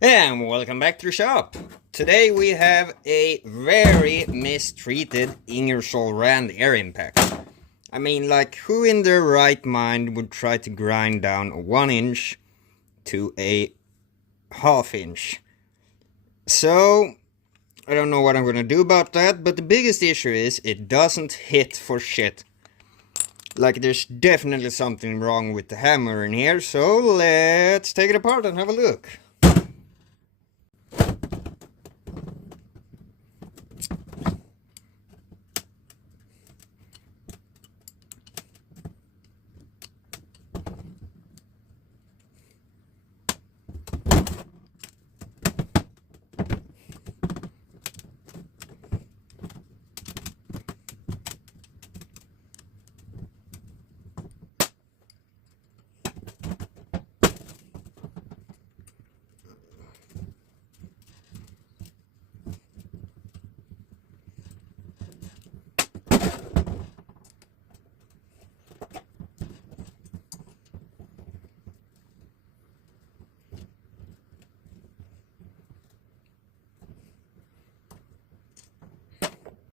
And welcome back to the shop. Today we have a very mistreated Ingersoll Rand air impact. I mean, like, who in their right mind would try to grind down a 1 inch to a ½ inch? So, I don't know what I'm gonna do about that, but the biggest issue is it doesn't hit for shit. Like, there's definitely something wrong with the hammer in here, so let's take it apart and have a look.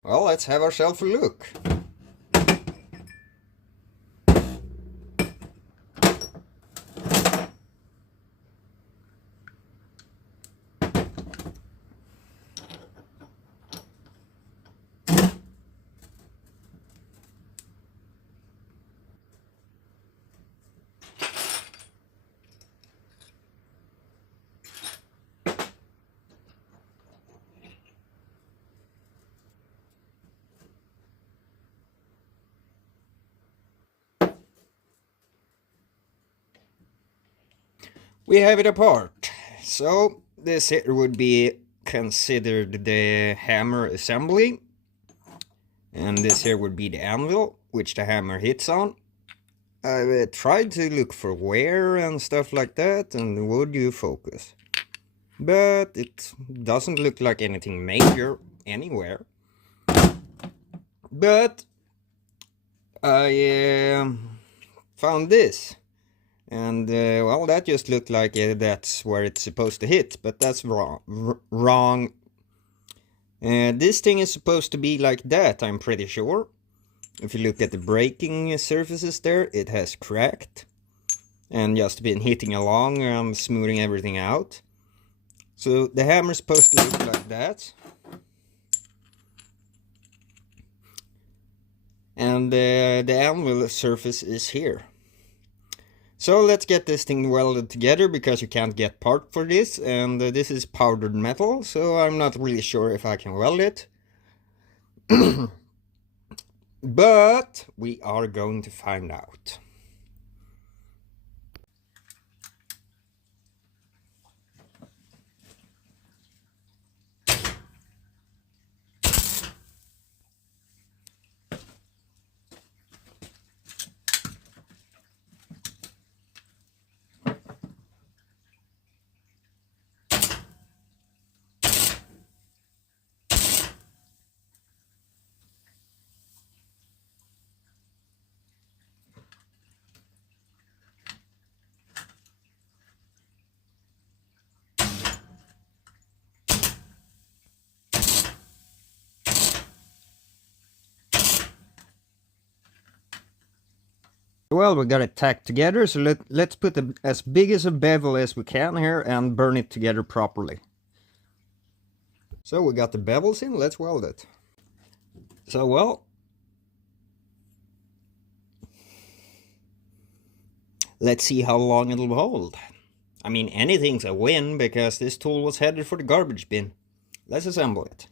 Well, let's have ourselves a look. We have it apart. So this here would be considered the hammer assembly, and this here would be the anvil which the hammer hits on. I tried to look for wear and stuff like that, and would you focus, but it doesn't look like anything major anywhere. But I found this. And, well, that just looked like that's where it's supposed to hit, but that's wrong. This thing is supposed to be like that, I'm pretty sure. If you look at the braking surfaces there, it has cracked. And just been hitting along and smoothing everything out. So the hammer's supposed to look like that. And the anvil surface is here. So let's get this thing welded together, because you can't get part for this, and this is powdered metal, so I'm not really sure if I can weld it. But we are going to find out. Well, we got it tacked together, so let's put as big as a bevel as we can here and burn it together properly. So we got the bevels in, let's weld it. So, well, let's see how long it'll hold. I mean, anything's a win, because this tool was headed for the garbage bin. Let's assemble it.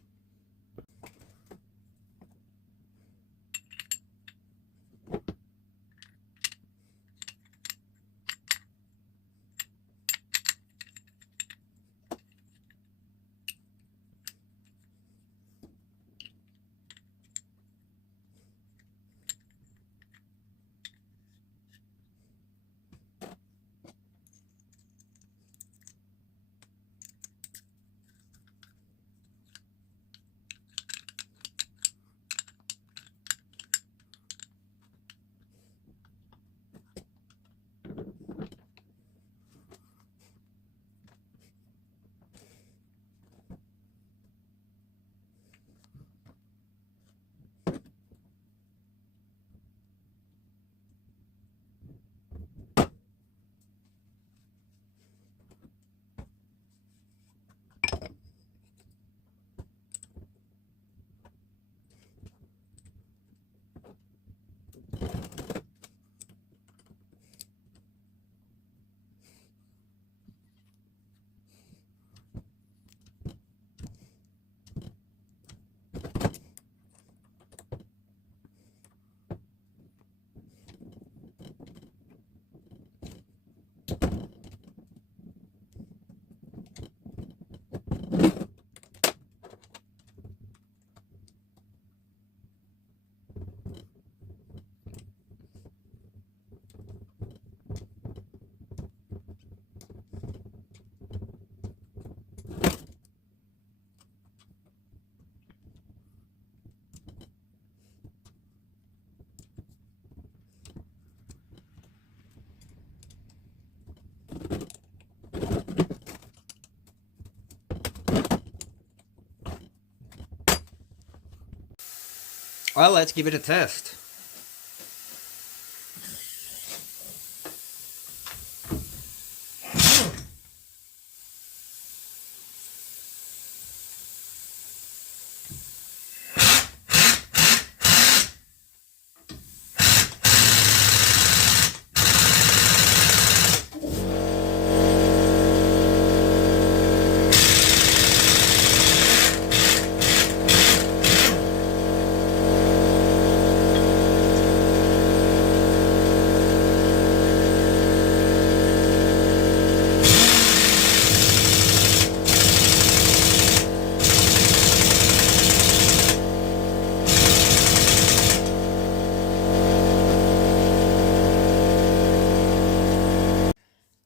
Well, let's give it a test.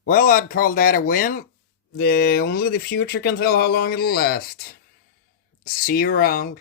Well, I'd call that a win. Only the future can tell how long it'll last. See you around.